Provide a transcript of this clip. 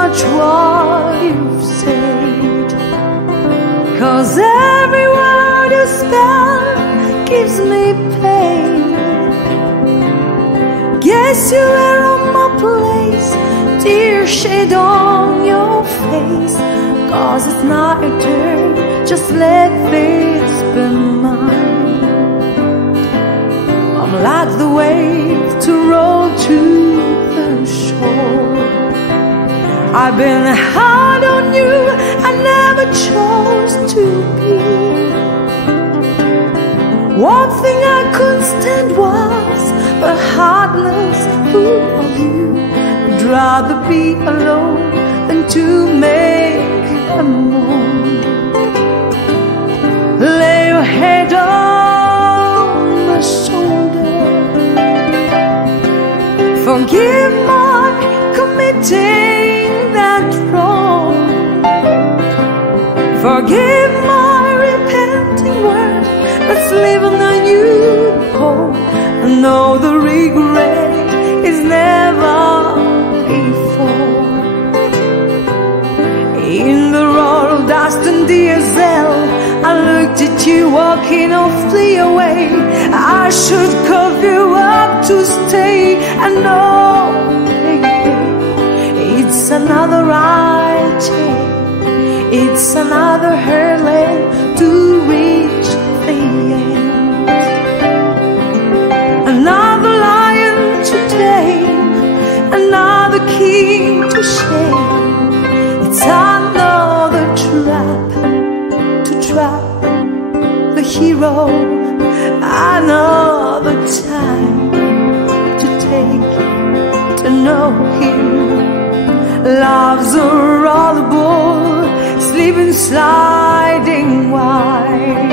much what you've said, 'cause every word you spell gives me pain. Guess you were on my place, tear shade on your face, 'cause it's not your turn, just let this be mine. I'm like the wave to roll to the shore. I've been hard on you, I never chose to be. One thing I couldn't stand was the hardness of you. I'd rather be alone than to make a moan. Lay your head on my shoulder. Forgive my committing that wrong. Forgive my repenting word. Let's live on a new hope. I know the regret is never before. In the roar of dust and diesel, I looked at you walking awfully away. I should cover you up to stay. I know, baby, it's another right chain. It's another hurling to reach the end. Another lion to tame, another king to shame. It's another trap to trap the hero. Another time to take to know him. Love's a rollerball, slipping, sliding wide.